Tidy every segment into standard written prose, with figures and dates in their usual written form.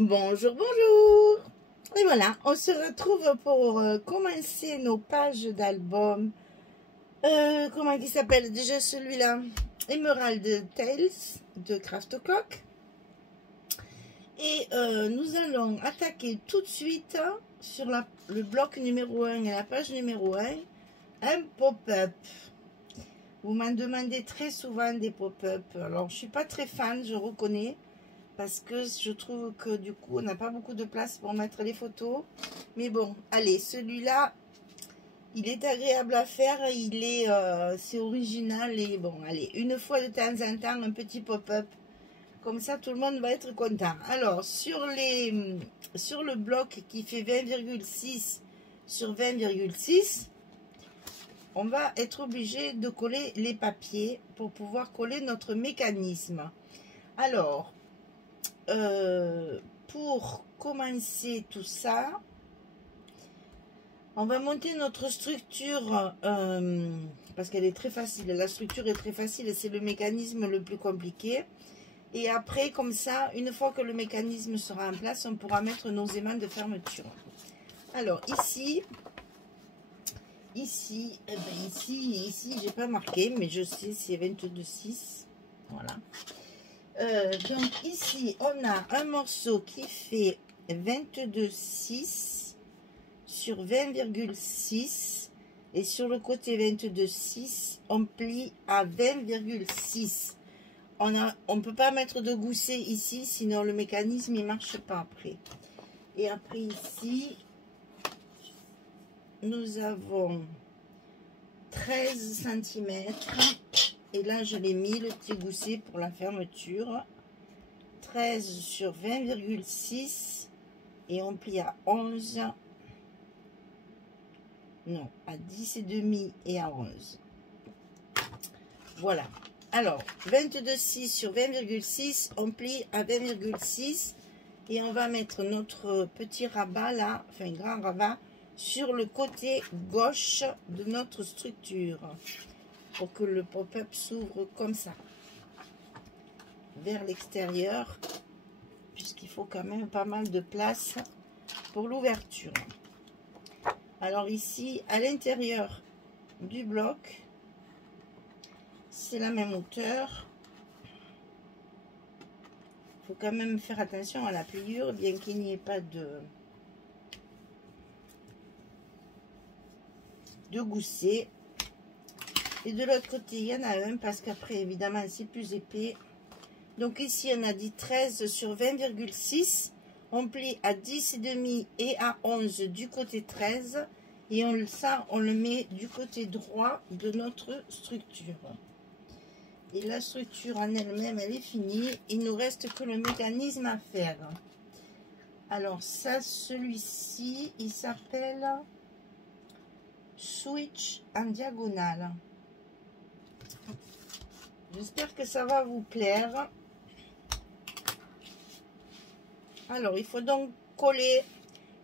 Bonjour, bonjour. Et voilà, on se retrouve pour commencer nos pages d'album. Comment il s'appelle déjà celui-là? Emerald Tales de Craft Clock. Et nous allons attaquer tout de suite sur le bloc numéro 1 et la page numéro 1, un pop-up. Vous m'en demandez très souvent des pop-up. Alors, je ne suis pas très fan, je reconnais. Parce que je trouve que du coup on n'a pas beaucoup de place pour mettre les photos, mais bon, allez, celui-là il est agréable à faire, c'est original, et bon, allez, une fois de temps en temps un petit pop-up comme ça, tout le monde va être content. Alors sur le bloc qui fait 20,6 sur 20,6, on va être obligé de coller les papiers pour pouvoir coller notre mécanisme. Alors pour commencer tout ça, on va monter notre structure parce qu'elle est très facile. La structure est très facile, c'est le mécanisme le plus compliqué. Et après, comme ça, une fois que le mécanisme sera en place, on pourra mettre nos aimants de fermeture. Alors ici, j'ai pas marqué, mais je sais c'est 22,6. Voilà. Donc ici on a un morceau qui fait 22,6 sur 20,6 et sur le côté 22,6 on plie à 20,6. On ne peut pas mettre de gousset ici, sinon le mécanisme il marche pas après. Et après ici nous avons 13 cm. Et là, je l'ai mis, le petit gousset pour la fermeture. 13 sur 20,6. Et on plie à 11. Non, à 10,5 et à 11. Voilà. Alors, 22,6 sur 20,6. On plie à 20,6. Et on va mettre notre petit rabat là, enfin grand rabat, sur le côté gauche de notre structure. Pour que le pop-up s'ouvre comme ça vers l'extérieur, puisqu'il faut quand même pas mal de place pour l'ouverture. Alors ici à l'intérieur du bloc, c'est la même hauteur. Il faut quand même faire attention à la pliure, bien qu'il n'y ait pas de gousset. Et de l'autre côté, il y en a un, parce qu'après, évidemment, c'est plus épais. Donc ici, on a dit 13 sur 20,6. On plie à 10,5 et à 11 du côté 13. Et ça, on le met du côté droit de notre structure. Et la structure en elle-même, elle est finie. Il nous reste que le mécanisme à faire. Alors ça, celui-ci, il s'appelle Switch en diagonale. J'espère que ça va vous plaire. Alors, il faut donc coller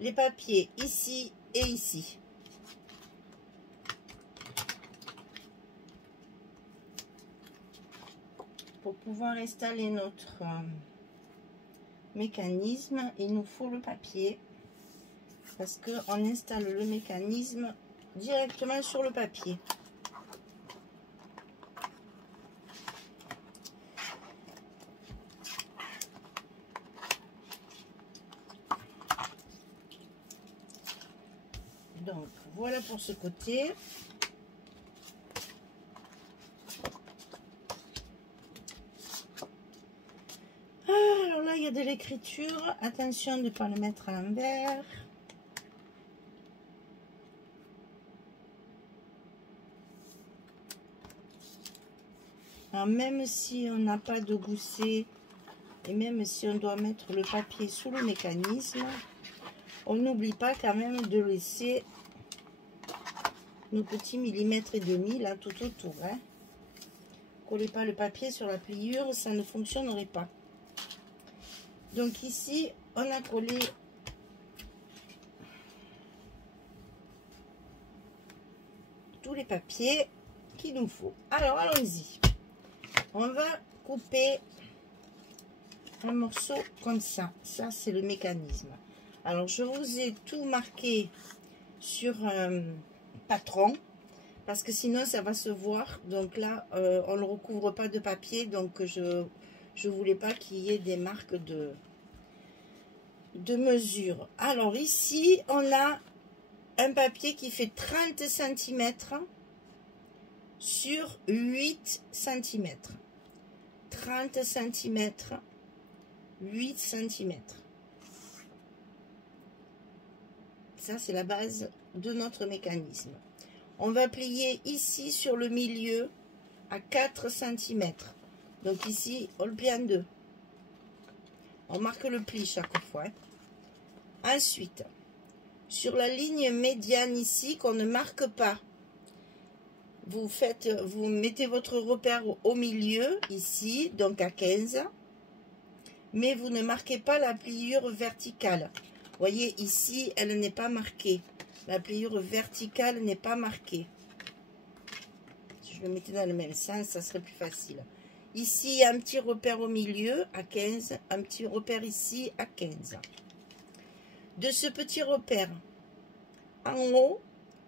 les papiers ici et ici. Pour pouvoir installer notre mécanisme, il nous faut le papier. Parce qu'on installe le mécanisme directement sur le papier. Donc voilà pour ce côté. Alors là il y a de l'écriture, attention de ne pas le mettre à l'envers. Alors même si on n'a pas de gousset et même si on doit mettre le papier sous le mécanisme, on n'oublie pas quand même de laisser nos petits millimètres et demi là tout autour. Hein. Collez pas le papier sur la pliure, ça ne fonctionnerait pas. Donc ici, on a collé tous les papiers qu'il nous faut. Alors allons-y. On va couper un morceau comme ça. Ça, c'est le mécanisme. Alors, je vous ai tout marqué sur un patron, parce que sinon, ça va se voir. Donc là, on ne le recouvre pas de papier, donc je voulais pas qu'il y ait des marques de mesure. Alors, ici, on a un papier qui fait 30 cm sur 8 cm. 30 cm, 8 cm. Ça, c'est la base de notre mécanisme. On va plier ici sur le milieu à 4 cm. Donc ici, on le plie en deux. On marque le pli chaque fois. Ensuite, sur la ligne médiane ici, qu'on ne marque pas, vous mettez votre repère au milieu, ici, donc à 15. Mais vous ne marquez pas la pliure verticale. Vous voyez, ici, elle n'est pas marquée. La pliure verticale n'est pas marquée. Si je le mettais dans le même sens, ça serait plus facile. Ici, il y a un petit repère au milieu à 15. Un petit repère ici à 15. De ce petit repère, en haut,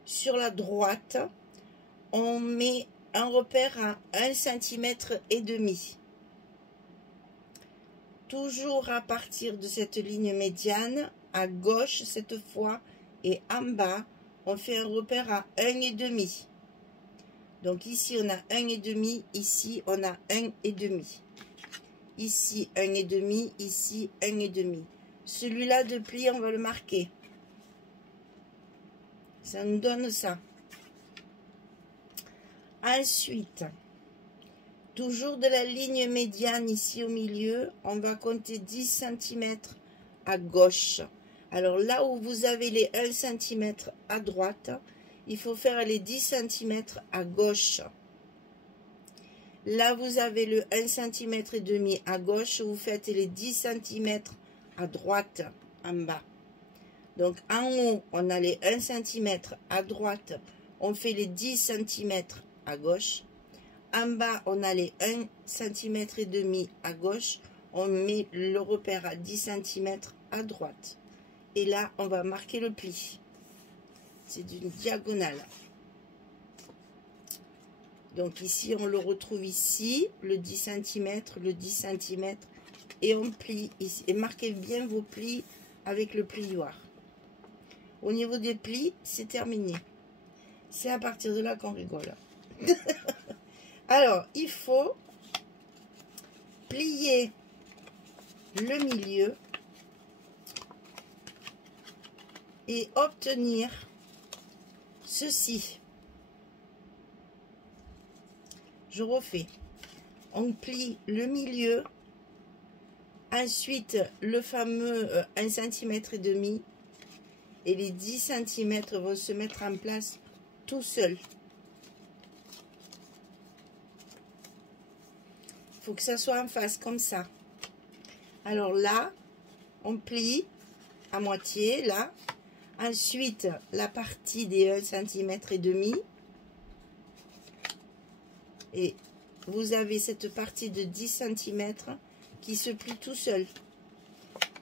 sur la droite, on met un repère à 1,5 cm. Toujours à partir de cette ligne médiane, à gauche cette fois, et en bas, on fait un repère à 1,5. Donc ici, on a 1,5, ici, on a 1,5. Ici, 1,5, ici, 1,5. Celui-là de pli, on va le marquer. Ça nous donne ça. Ensuite, toujours de la ligne médiane ici au milieu, on va compter 10 cm à gauche. Alors là où vous avez les 1 cm à droite, il faut faire les 10 cm à gauche. Là vous avez le 1,5 cm à gauche, vous faites les 10 cm à droite en bas. Donc en haut, on a les 1 cm à droite, on fait les 10 cm à gauche. En bas, on a les 1,5 cm à gauche. On met le repère à 10 cm à droite. Et là, on va marquer le pli. C'est d'une diagonale. Donc ici, on le retrouve ici, le 10 cm, le 10 cm. Et on plie ici. Et marquez bien vos plis avec le plioir. Au niveau des plis, c'est terminé. C'est à partir de là qu'on rigole. Alors, il faut plier le milieu et obtenir ceci. Je refais. On plie le milieu, ensuite le fameux 1,5 cm et les 10 cm vont se mettre en place tout seuls. Il faut que ça soit en face comme ça. Alors là, on plie à moitié, là. Ensuite, la partie des 1,5 cm. Et vous avez cette partie de 10 cm qui se plie tout seul.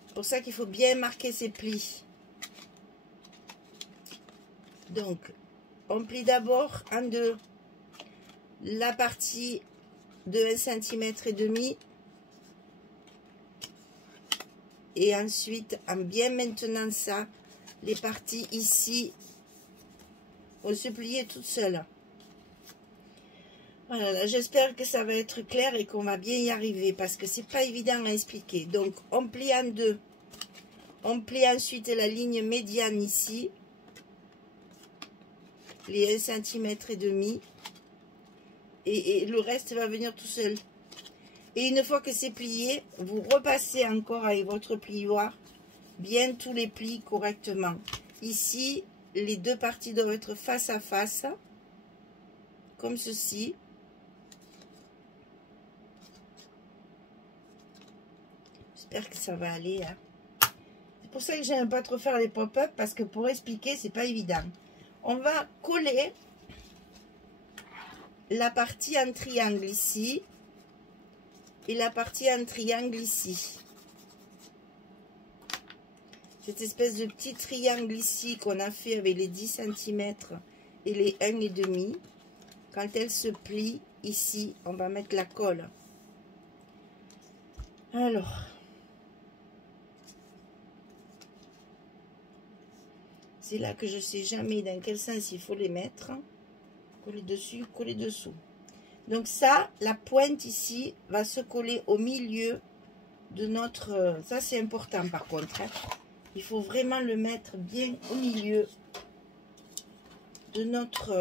C'est pour ça qu'il faut bien marquer ses plis. Donc, on plie d'abord en deux la partie de 1,5 cm et ensuite, en bien maintenant ça, les parties ici vont se plier toutes seules. Voilà, j'espère que ça va être clair et qu'on va bien y arriver parce que c'est pas évident à expliquer. Donc, on plie en deux. On plie ensuite la ligne médiane ici, les 1,5 cm et le reste va venir tout seul. Et une fois que c'est plié, vous repassez encore avec votre plioir bien tous les plis correctement. Ici, les deux parties doivent être face à face, comme ceci. J'espère que ça va aller. Hein. C'est pour ça que j'aime pas trop faire les pop-up, parce que pour expliquer, c'est pas évident. On va coller la partie en triangle ici et la partie en triangle ici. cette espèce de petit triangle ici qu'on a fait avec les 10 cm et les 1,5. Quand elle se plie, ici, on va mettre la colle. Alors, c'est là que je ne sais jamais dans quel sens il faut les mettre. Coller dessus, coller dessous. Donc ça, la pointe ici va se coller au milieu de notre... Ça, c'est important par contre. Hein. Il faut vraiment le mettre bien au milieu de notre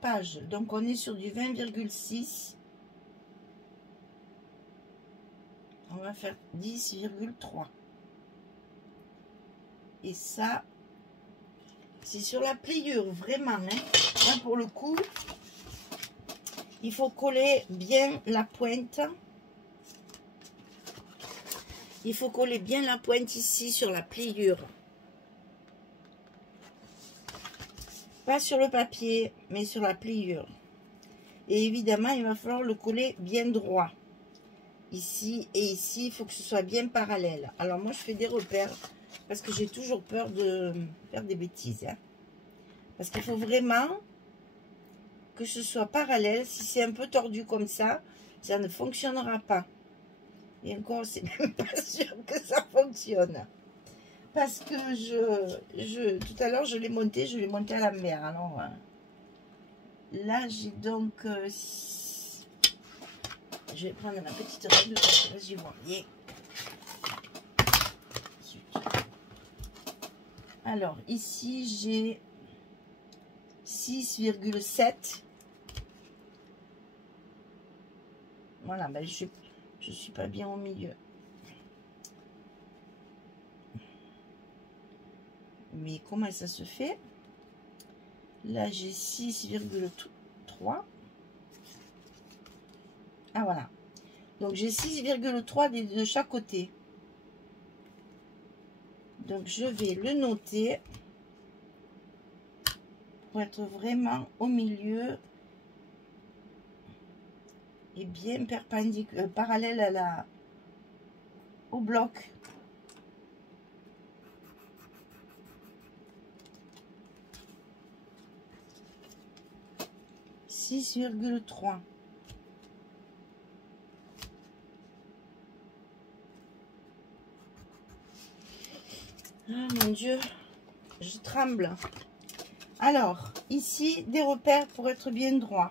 page. Donc, on est sur du 20,6. On va faire 10,3. Et ça, c'est sur la pliure, vraiment. Hein. Là, pour le coup, il faut coller bien la pointe. Il faut coller bien la pointe ici sur la pliure. Pas sur le papier, mais sur la pliure. Et évidemment, il va falloir le coller bien droit. Ici et ici, il faut que ce soit bien parallèle. Alors moi, je fais des repères parce que j'ai toujours peur de faire des bêtises. Hein. Parce qu'il faut vraiment que ce soit parallèle. Si c'est un peu tordu comme ça ne fonctionnera pas. Et encore, c'est même pas sûr que ça fonctionne. Parce que tout à l'heure, je l'ai monté à l'envers. Alors, là, j'ai donc... je vais prendre ma petite règle parce que là, j'y vois rien. Alors, ici, j'ai 6,7. Voilà, ben, je suis pas bien au milieu. Mais comment ça se fait? Là, j'ai 6,3. Ah, voilà. Donc, j'ai 6,3 de chaque côté. Donc, je vais le noter pour être vraiment au milieu et bien perpendiculaire, parallèle à au bloc. « 6,3 ». Ah mon Dieu, je tremble. Alors, ici, des repères pour être bien droit.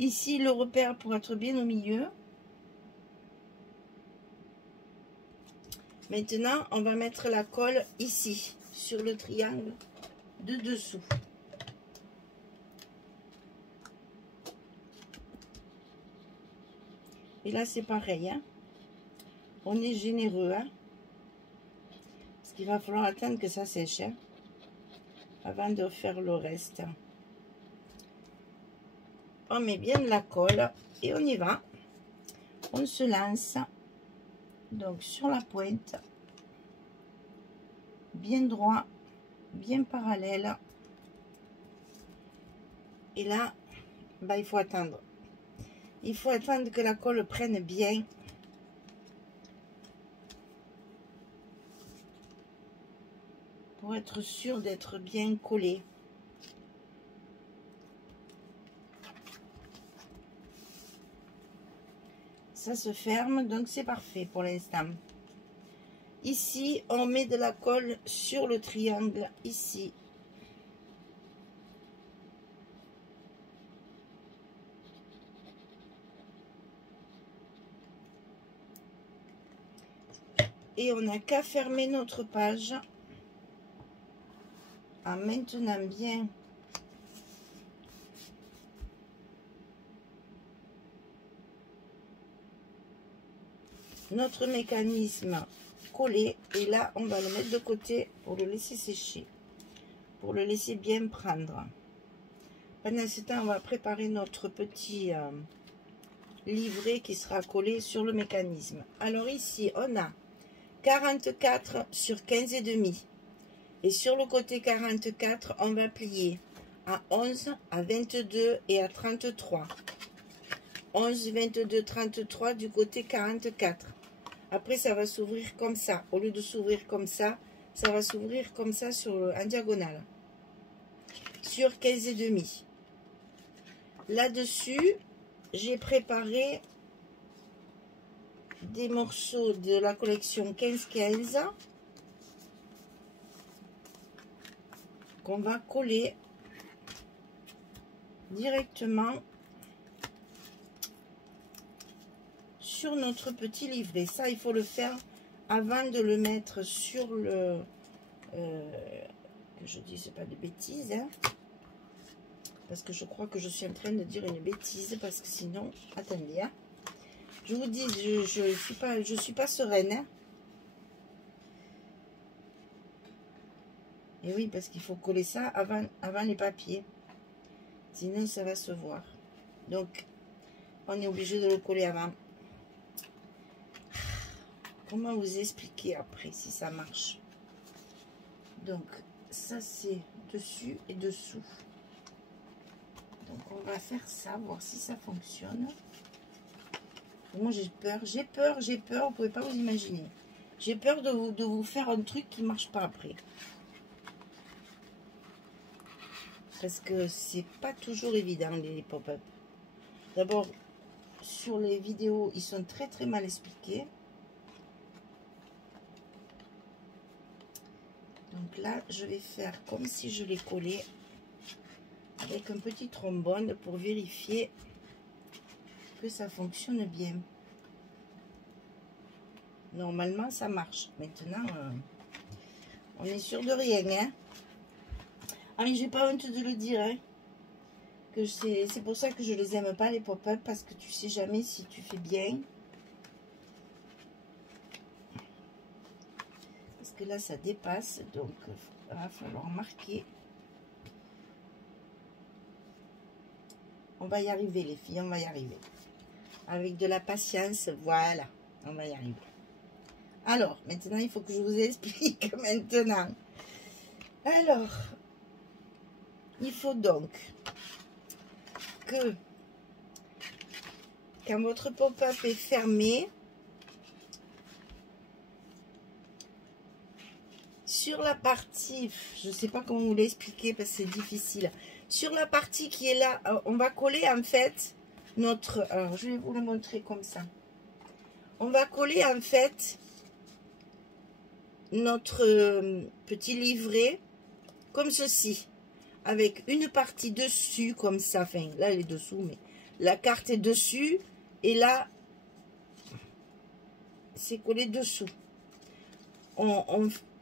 Ici, le repère pour être bien au milieu. Maintenant, on va mettre la colle ici, sur le triangle de dessous. Et là, c'est pareil. Hein. On est généreux. Hein. Parce qu'il va falloir attendre que ça sèche. Hein, avant de faire le reste. On met bien de la colle et on y va. On se lance. Donc, sur la pointe. Bien droit. Bien parallèle. Et là, bah, il faut attendre. Il faut attendre que la colle prenne bien. Pour être sûr d'être bien collé. Ça se ferme, donc c'est parfait pour l'instant. Ici, on met de la colle sur le triangle, ici. Et on n'a qu'à fermer notre page en maintenant bien notre mécanisme collé. Et là, on va le mettre de côté pour le laisser sécher, pour le laisser bien prendre. Pendant ce temps, on va préparer notre petit livret qui sera collé sur le mécanisme. Alors ici, on a 44 sur 15,5. Et sur le côté 44, on va plier à 11, à 22 et à 33. 11, 22, 33 du côté 44. Après, ça va s'ouvrir comme ça. Au lieu de s'ouvrir comme ça va s'ouvrir comme ça en diagonale. Sur 15,5. Là-dessus, j'ai préparé des morceaux de la collection 15-15 qu'on va coller directement sur notre petit livret. Ça, il faut le faire avant de le mettre sur le... que je dise pas de bêtises, hein, parce que je crois que je suis en train de dire une bêtise, parce que sinon, attendez, hein, je vous dis, je suis pas sereine, hein. Et oui, parce qu'il faut coller ça avant les papiers, sinon ça va se voir. Donc, on est obligé de le coller avant. Comment vous expliquer après si ça marche? Donc, ça c'est dessus et dessous. Donc, on va faire ça, voir si ça fonctionne. Moi, j'ai peur, vous pouvez pas vous imaginer. J'ai peur de vous faire un truc qui marche pas après. Parce que c'est pas toujours évident, les pop-up. D'abord, sur les vidéos, ils sont très très mal expliqués. Donc là, je vais faire comme si je les collais avec un petit trombone pour vérifier que ça fonctionne bien. Normalement, ça marche. Maintenant, on est sûr de rien, hein. Ah, mais j'ai pas honte de le dire, hein, que c'est pour ça que je les aime pas, les pop-up, parce que tu sais jamais si tu fais bien. Parce que là, ça dépasse, donc il va falloir marquer. On va y arriver, les filles, on va y arriver. Avec de la patience, voilà, on va y arriver. Alors, maintenant, il faut que je vous explique maintenant. Alors, il faut donc que quand votre pop-up est fermé, sur la partie, je ne sais pas comment vous l'expliquer parce que c'est difficile, sur la partie qui est là, on va coller en fait notre, alors je vais vous le montrer comme ça, on va coller en fait notre petit livret comme ceci, avec une partie dessus comme ça, enfin là elle est dessous, mais la carte est dessus et là c'est collé dessous.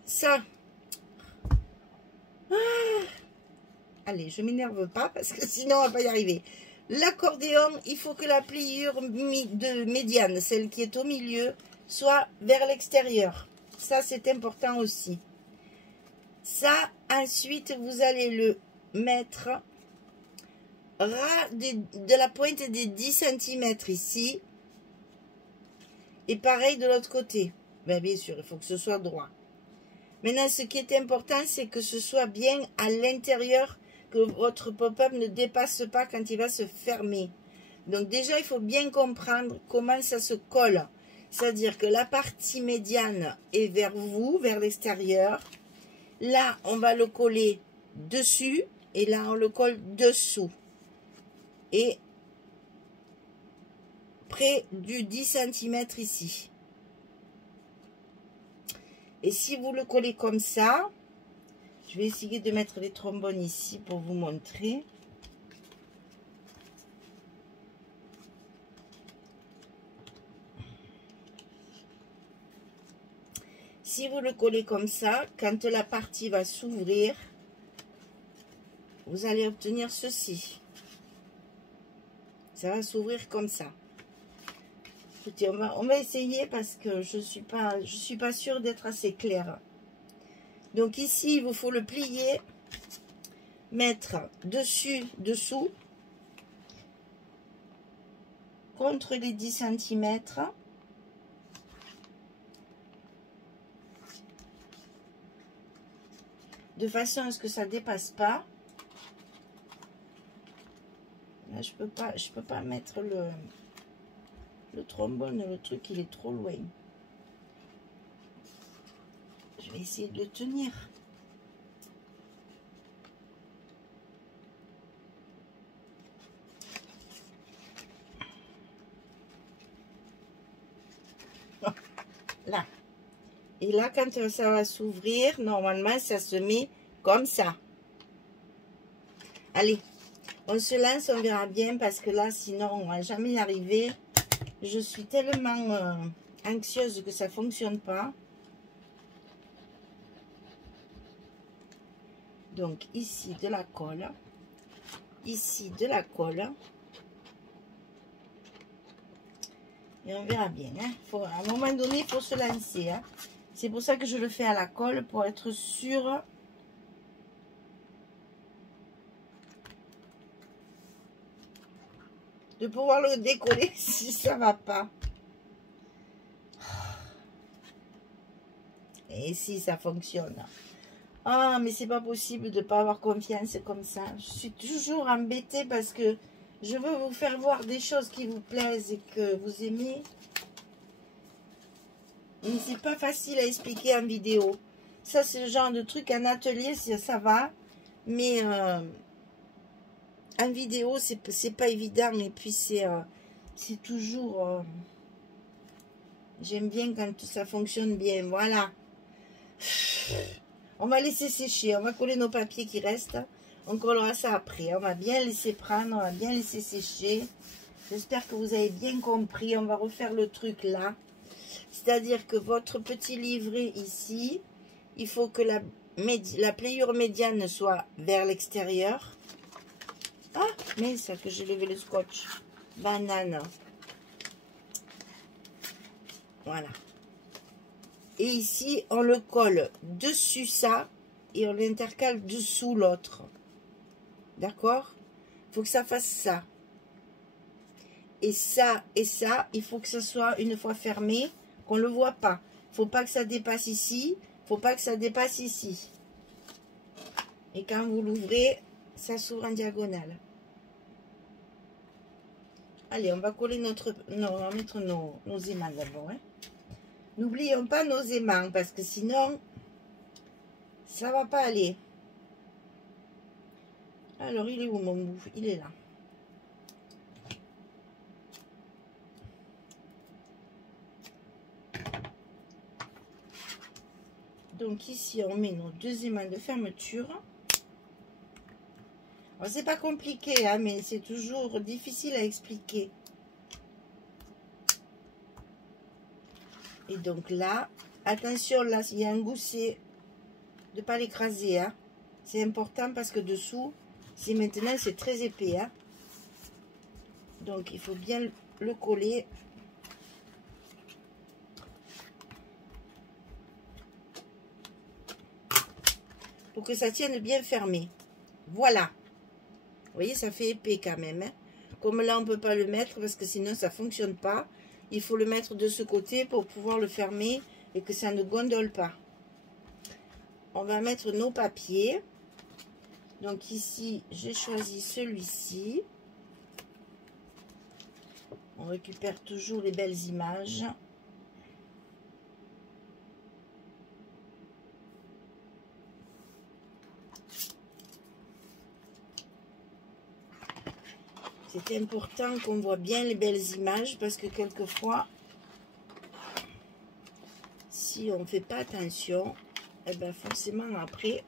Ça, allez, je m'énerve pas parce que sinon on va pas y arriver. L'accordéon, il faut que la pliure médiane, celle qui est au milieu, soit vers l'extérieur. Ça, c'est important aussi. Ça, ensuite, vous allez le mettre ras de la pointe des 10 cm ici. Et pareil de l'autre côté. Ben, bien sûr, il faut que ce soit droit. Maintenant, ce qui est important, c'est que ce soit bien à l'intérieur, que votre pop-up ne dépasse pas quand il va se fermer. Donc déjà, il faut bien comprendre comment ça se colle. C'est-à-dire que la partie médiane est vers vous, vers l'extérieur. Là, on va le coller dessus et là, on le colle dessous. Et près du 10 cm ici. Et si vous le collez comme ça, je vais essayer de mettre les trombones ici pour vous montrer. Si vous le collez comme ça, quand la partie va s'ouvrir, vous allez obtenir ceci. Ça va s'ouvrir comme ça. Écoutez, on va essayer parce que je suis pas sûre d'être assez claire. Donc ici, il vous faut le plier, mettre dessus, dessous, contre les 10 cm. De façon à ce que ça ne dépasse pas. Là, je peux pas mettre le trombone, le truc, il est trop loin. Je vais essayer de le tenir. Là. Et là, quand ça va s'ouvrir, normalement, ça se met comme ça. Allez, on se lance, on verra bien, parce que là, sinon, on ne va jamais y arriver. Je suis tellement anxieuse que ça ne fonctionne pas. Donc, ici, de la colle. Ici, de la colle. Et on verra bien. Hein. À un moment donné, il faut se lancer. Hein. C'est pour ça que je le fais à la colle, pour être sûre de pouvoir le décoller si ça va pas. Et si ça fonctionne. Ah, mais c'est pas possible de ne pas avoir confiance comme ça. Je suis toujours embêtée parce que je veux vous faire voir des choses qui vous plaisent et que vous aimez. Mais c'est pas facile à expliquer en vidéo. Ça, c'est le genre de truc en atelier, ça va. Mais en vidéo, c'est pas évident. Et puis, c'est toujours... j'aime bien quand ça fonctionne bien. Voilà. On va laisser sécher. On va coller nos papiers qui restent. On collera ça après. On va bien laisser prendre. On va bien laisser sécher. J'espère que vous avez bien compris. On va refaire le truc là. C'est-à-dire que votre petit livret ici, il faut que la pliure médiane soit vers l'extérieur. Ah, mais ça que j'ai levé le scotch. Banane. Voilà. Et ici, on le colle dessus ça et on l'intercale dessous l'autre. D'accord? Il faut que ça fasse ça. Et ça, il faut que ça soit une fois fermé, qu'on ne le voit pas. Il ne faut pas que ça dépasse ici, il ne faut pas que ça dépasse ici. Et quand vous l'ouvrez, ça s'ouvre en diagonale. Allez, on va coller on va mettre nos aimants d'abord. Hein. N'oublions pas nos aimants, parce que sinon, ça va pas aller. Alors, il est où mon bout? Il est là. Donc ici, on met nos deux aimants de fermeture. Alors, c'est pas compliqué, hein, mais c'est toujours difficile à expliquer. Et donc là, attention, là, il y a un gousset, de ne pas l'écraser. Hein. C'est important parce que dessous, maintenant, c'est très épais. Hein. Donc, il faut bien le coller. Pour que ça tienne bien fermé. Voilà. Vous voyez, ça fait épais quand même. Hein. Comme là, on ne peut pas le mettre parce que sinon, ça ne fonctionne pas. Il faut le mettre de ce côté pour pouvoir le fermer et que ça ne gondole pas. On va mettre nos papiers. Donc ici, j'ai choisi celui-ci. On récupère toujours les belles images. C'est important qu'on voit bien les belles images parce que quelquefois, si on ne fait pas attention, eh ben forcément après,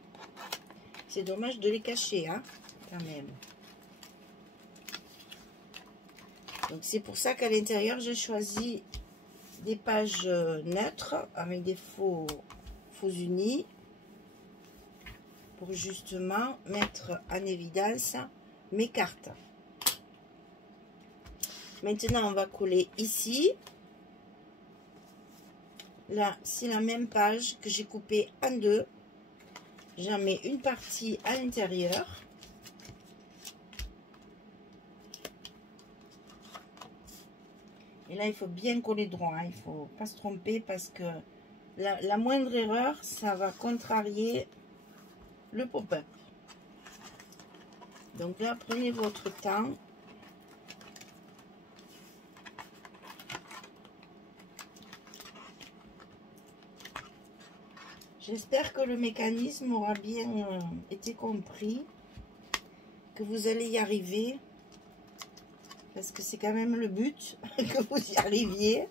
c'est dommage de les cacher, hein, quand même. Donc c'est pour ça qu'à l'intérieur, j'ai choisi des pages neutres avec des faux unis pour justement mettre en évidence mes cartes. Maintenant, on va coller ici. Là, c'est la même page que j'ai coupée en deux. J'en mets une partie à l'intérieur. Et là, il faut bien coller droit. Hein. Il ne faut pas se tromper parce que la moindre erreur, ça va contrarier le pop-up. Donc là, prenez votre temps. J'espère que le mécanisme aura bien été compris, que vous allez y arriver, parce que c'est quand même le but, que vous y arriviez.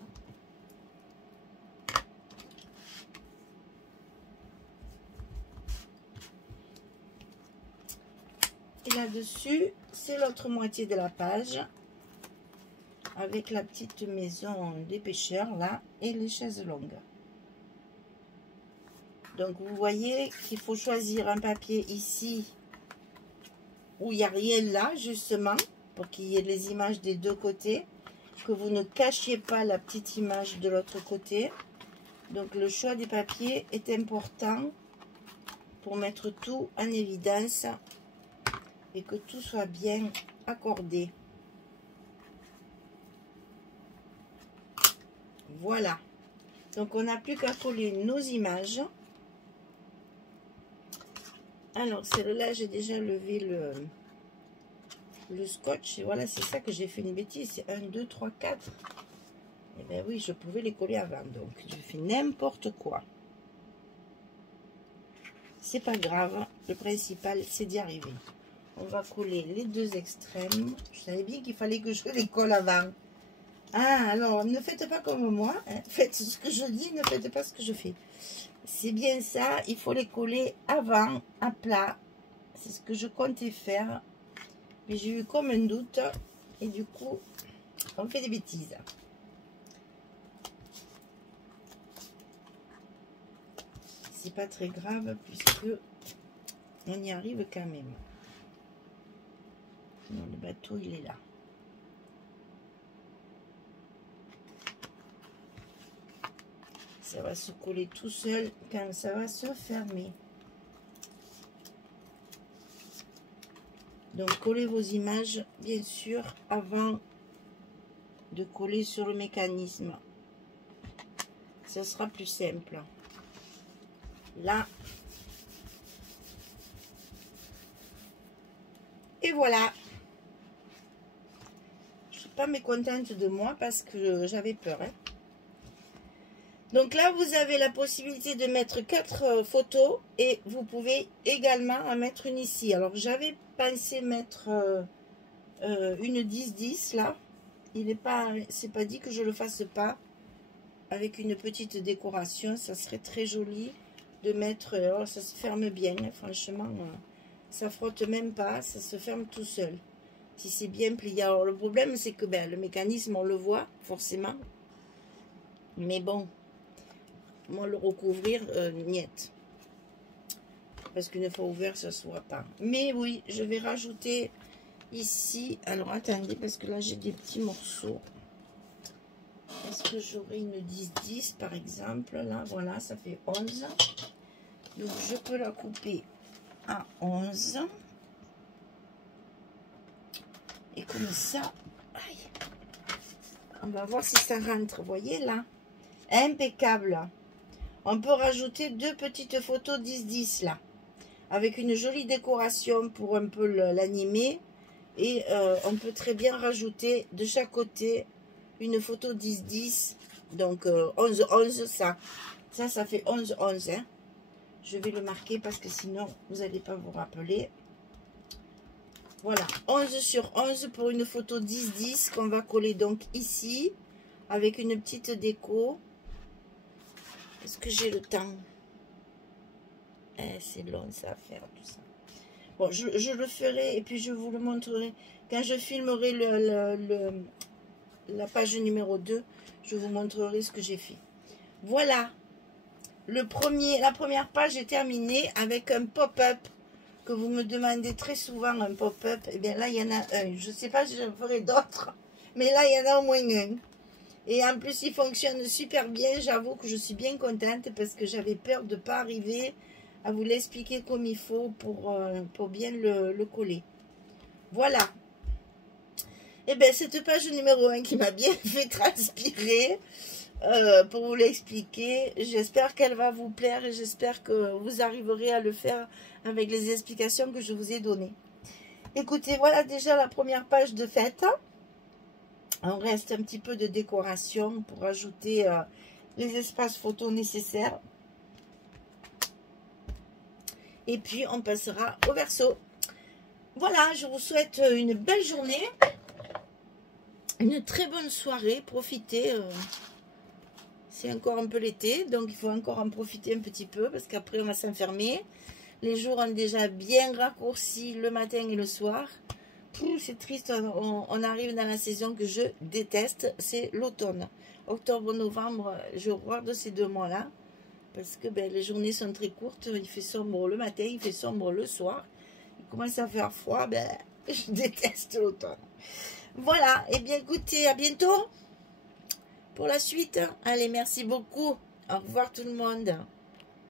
Et là-dessus, c'est l'autre moitié de la page, avec la petite maison des pêcheurs, là, et les chaises longues. Donc, vous voyez qu'il faut choisir un papier ici, où il n'y a rien là, justement, pour qu'il y ait les images des deux côtés, que vous ne cachiez pas la petite image de l'autre côté. Donc, le choix des papiers est important pour mettre tout en évidence et que tout soit bien accordé. Voilà. Donc, on n'a plus qu'à coller nos images. Alors, celle-là, j'ai déjà levé le scotch. Et voilà, c'est ça que j'ai fait une bêtise. C'est 1, 2, 3, 4. Eh bien oui, je pouvais les coller avant. Donc, je fais n'importe quoi. C'est pas grave. Le principal, c'est d'y arriver. On va coller les deux extrêmes. Je savais bien qu'il fallait que je les colle avant. Ah, alors, ne faites pas comme moi. Hein. Faites ce que je dis, ne faites pas ce que je fais. C'est bien ça. Il faut les coller avant, à plat. C'est ce que je comptais faire. Mais j'ai eu comme un doute. Et du coup, on fait des bêtises. C'est pas très grave puisque on y arrive quand même. Sinon, le bateau, il est là. Ça va se coller tout seul quand ça va se fermer. Donc, collez vos images, bien sûr, avant de coller sur le mécanisme. Ce sera plus simple. Là. Et voilà. Je ne suis pas mécontente de moi parce que j'avais peur. Hein. Donc là, vous avez la possibilité de mettre 4 photos et vous pouvez également en mettre une ici. Alors, j'avais pensé mettre une 10-10 là. C'est pas dit que je le fasse pas avec une petite décoration. Ça serait très joli de mettre. Oh, ça se ferme bien, hein, franchement. Ça frotte même pas, ça se ferme tout seul. Si c'est bien plié. Alors, le problème, c'est que ben, le mécanisme, on le voit forcément. Mais bon. Moi, le recouvrir, niet. Parce qu'une fois ouvert, ça ne se voit pas. Mais oui, je vais rajouter ici. Alors, attendez, parce que là, j'ai des petits morceaux. Est-ce que j'aurai une 10-10, par exemple? Là, voilà, ça fait 11. Donc, je peux la couper à 11. Et comme ça, aïe, on va voir si ça rentre. Vous voyez, là? Impeccable. On peut rajouter 2 petites photos 10-10 là, avec une jolie décoration pour un peu l'animer. Et on peut très bien rajouter de chaque côté une photo 10-10. Donc 11-11 ça. Ça fait 11-11. Hein. Je vais le marquer parce que sinon vous n'allez pas vous rappeler. Voilà, 11 sur 11 pour une photo 10-10 qu'on va coller donc ici avec une petite déco. Est-ce que j'ai le temps? C'est long ça à faire tout ça. Bon, je le ferai et puis je vous le montrerai. Quand je filmerai la page numéro 2, je vous montrerai ce que j'ai fait. Voilà. La première page est terminée avec un pop-up que vous me demandez très souvent, un pop-up. Et bien là, il y en a un. Je ne sais pas si j'en ferai d'autres, mais là, il y en a au moins un. Et en plus, il fonctionne super bien. J'avoue que je suis bien contente parce que j'avais peur de ne pas arriver à vous l'expliquer comme il faut pour bien le coller. Voilà. Et bien, cette page numéro 1 qui m'a bien fait transpirer pour vous l'expliquer. J'espère qu'elle va vous plaire et j'espère que vous arriverez à le faire avec les explications que je vous ai données. Écoutez, voilà déjà la première page de faite. On reste un petit peu de décoration pour ajouter les espaces photos nécessaires. Et puis, on passera au Verseau. Voilà, je vous souhaite une belle journée. Une très bonne soirée. Profitez. C'est encore un peu l'été, donc il faut encore en profiter un petit peu, parce qu'après, on va s'enfermer. Les jours ont déjà bien raccourci le matin et le soir. C'est triste, on arrive dans la saison que je déteste, c'est l'automne. Octobre, novembre, je regarde ces 2 mois-là, parce que les journées sont très courtes, il fait sombre le matin, il fait sombre le soir, il commence à faire froid, je déteste l'automne. Voilà, et bien écoutez, à bientôt pour la suite. Allez, merci beaucoup, au revoir tout le monde.